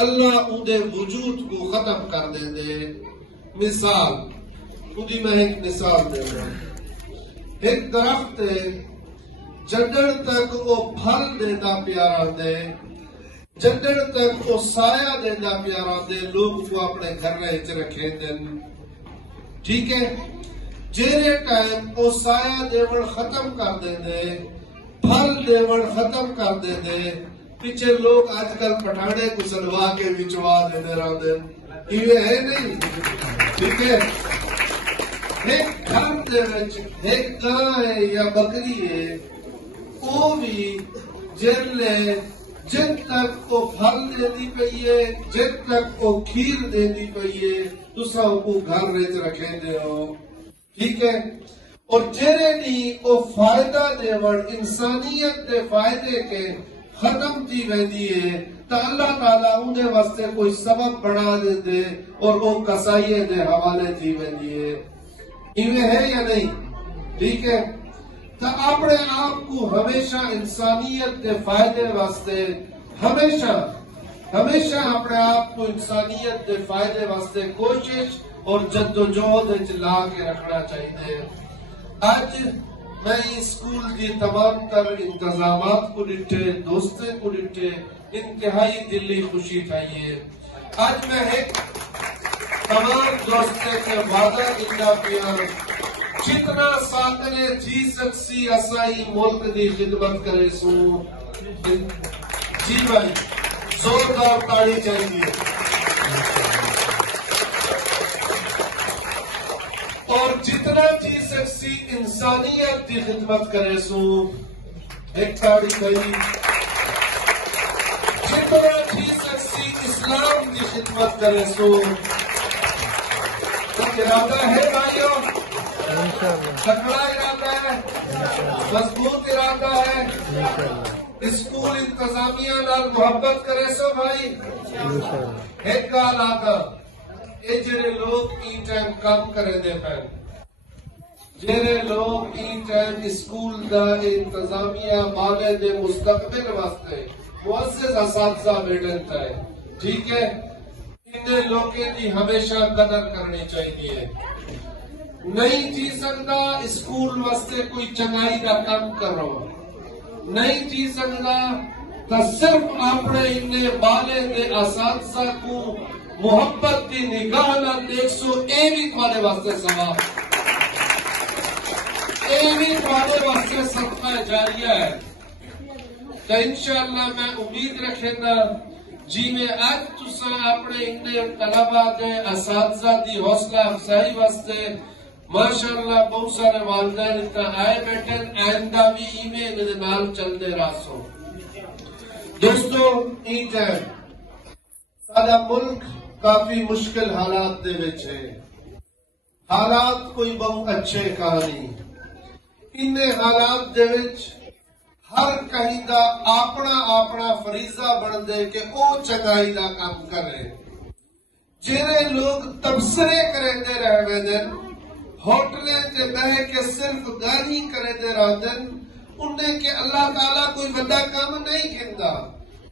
اللہ ان دے وجود کو ختم کر دے دے۔ مثال اندی میں ایک مثال دے دے، ایک درخت جدڑ تک وہ پھل دینا پیارا دے، جدڑ تک وہ سایہ دینا پیارا دے، لوگ کو اپنے گھر وچ رکھے دن، ٹھیک ہے؟ جیرے ٹائم وہ سایہ دیوڑ ختم کر دے دے، پھل دیوڑ ختم کر دے دے، پیچھے لوگ آج کل پٹھانے کو سلوا کے بچوا دے دے رہا دے، یہ ہے نہیں، ٹھیک ہے؟ ایک گھر دے وچ ایک گاں ہے یا بکری ہے، وہ بھی جن تک وہ پھل دینی پئی ہے، جن تک وہ کھیر دینی پئی ہے، تسا کو گھر وچ رکھے دے ہو، ٹھیک ہے؟ اور جیرے نہیں وہ فائدہ دیوڑ انسانیت دے فائدے کے ختم تھی ویندی ہے تو اللہ تعالیٰ انہیں واسطے کوئی سبب بنا دے دے اور وہ کسائیے دے حوالے تھی ویندی ہے، ایویں ہے یا نہیں؟ ٹھیک ہے؟ تو اپنے آپ کو ہمیشہ انسانیت کے فائدے واسطے ہمیشہ اپنے آپ کو انسانیت کے فائدے واسطے کوشش اور جدوجہد لا کے رکھنا چاہیے۔ آج میں اسکول کی تمام تر انتظامات کو ڈٹھے، دوستیں کو ڈٹھے، انتہائی دلی خوشی چاہیے۔ آج میں ایک تمام دوستیں کے وعدہ دیا پیا، جتنا ساتھنے جی سکسی اسائی ملک دی خدمت کرے سو۔ جی بھائی زوردار تاڑی چاہیے۔ اور جتنا جی سکسی انسانیت دی خدمت کرے سو، ایک تاڑی چاہیے۔ جتنا جی سکسی اسلام دی خدمت کرے سو، ارادہ ہے بھائیوں، تکڑا ارادہ ہے، مضبوط ارادہ ہے، اسکول انتظامیہ نال محبت کرے سو بھائی۔ ایک گال آتا اے جڑے لوگ این ٹائم کام کرے دے پہن، جڑے لوگ این ٹائم اسکول دا انتظامیہ مالے دے مستقبل واسطے مؤسس اساتذہ بیٹھتا ہے، ٹھیک ہے؟ انہیں لوگیں دی ہمیشہ قدر کرنی چاہیے۔ نہیں جی سکتا اسکول واسطے کوئی چنگائی دا کام کرو، نہیں جی سکتا تو صرف اپنے انہیں بالے دے اساتذہ کو محبت دی نگاہ نہ دیکھ سو، اے بھی تمہارے واسطے ثواب، اے بھی تمہارے واسطے صدقہ جاریہ ہے۔ تو انشاءاللہ میں امید رکھے گا جی میں آج تسا اپنے انہیں طلبہ دے اساتذہ دی حوصلہ افزائی واسطے ماشاءاللہ بہت سارے والدین اتنا آئے بیٹھے، آئندہ بھی ایویں انہیں نال چل دے راسو۔ دوستو عید ہے، سارا ملک کافی مشکل حالات دے وچ ہے، حالات کوئی بہت اچھے کہانی، انہیں حالات دے وچ ہر کہیں دا اپنا فریضہ بن دے کہ او چنگائی دا کام کرے۔ جنہیں لوگ تبصرے کرے دے رہے دن، ہوٹلیں تے بہ کے صرف گالی کرے دے رہے دن، انہیں کہ اللہ تعالیٰ کوئی بڑا کام نہیں کھندا،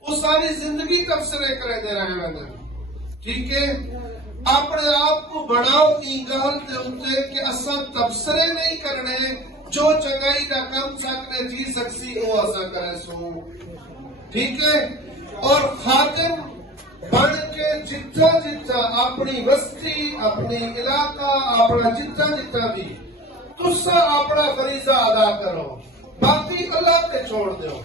وہ ساری زندگی تبصرے کرے دے رہے دن، ٹھیک ہے؟ اپنے آپ کو بڑھاؤ کی گال تے اتے کہ اساں تبصرے نہیں کرنے، جو چنگائی دا کم سکنے جی سکسی وہ ایسا کرے سو، ٹھیک ہے؟ اور خادم بن کے جتنا اپنی بستی، اپنی علاقہ، اپنا جتنا بھی تسا اپنا فریضہ ادا کرو، باقی اللہ کے چھوڑ دو۔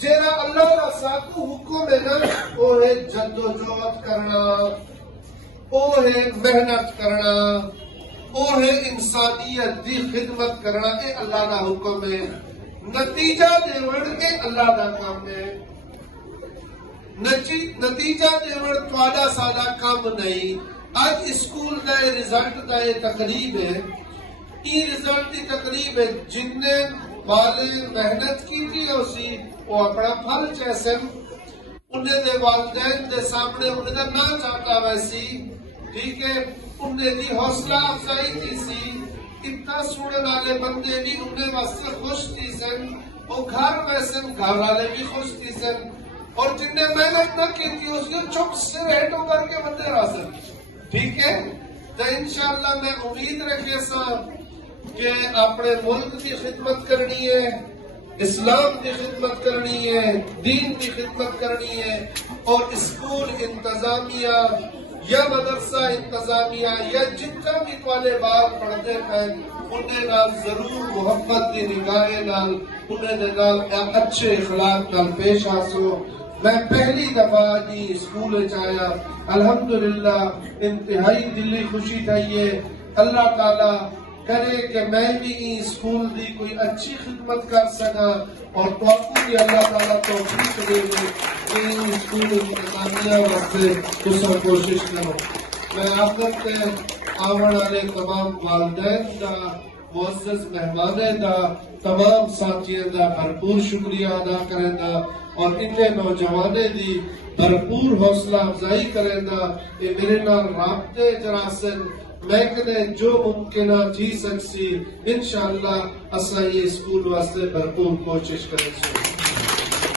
جینا اللہ کا ساکو حکم ہے نا، وہ ہے جدوجہد کرنا، وہ ہے محنت کرنا، وہ ہے انسانیت دی خدمت کرنا، اے اللہ کا حکم ہے۔ نتیجہ دیوڑ اے اللہ کا کام ہے، نتیجہ دیوڑ تواڈا سادہ کام نہیں۔ آج اسکول دا رزلٹ دا تقریب ہے، یہ رزلٹ دی تقریب ہے، جن نے والے محنت کی تھی اسی وہ اپنا پھل چیسن، انہیں دے والدین دے سامنے انہیں دا نہ چاہتا ویسی، ٹھیک ہے؟ انہیں دی حوصلہ افزائی تھی سی، اتنا سوڑے والے بندے بھی انہیں واسطے خوش تھی سن، وہ گھر ویسن گھر والے بھی خوش تھی سن، اور جن نے محنت نہ کی تھی اس کو چپ سے ہیٹو کر کے بندے حاصل. ٹھیک ہے تو انشاءاللہ میں امید رکھے سا کہ اپنے ملک کی خدمت کرنی ہے، اسلام کی خدمت کرنی ہے، دین کی خدمت کرنی ہے، اور اسکول انتظامیہ یا مدرسہ انتظامیہ یا جن کا بھی طالبات پڑھتے ہیں انہیں نال ضرور محبت کی نگاہ نال انہیں نال اچھے اخلاق نال پیش آسو. میں پہلی دفعہ جی اسکول آیا، الحمدللہ انتہائی دلی خوشی تھائیے. اللہ تعالیٰ کرے کہ میں بھی اسکول دی کوئی اچھی خدمت کر سکا، اور توقع بھی اللہ تعالیٰ توفیق دے دے کہ اسکول انتظامیہ واسطے تسا کوشش کرو. میں آخر تے آون والے تمام والدین دا، معزز مہمانیں دا، تمام ساتھیوں دا بھرپور شکریہ ادا کریں دا، اور انہیں نوجوانیں دی بھرپور حوصلہ افزائی کریں دا. کہ میرے نال رابطے جراسن میں کہنے جو ممکنہ تھی سکسی انشاءاللہ اسا یہ اسکول واسطے بھرپور کوشش کریں.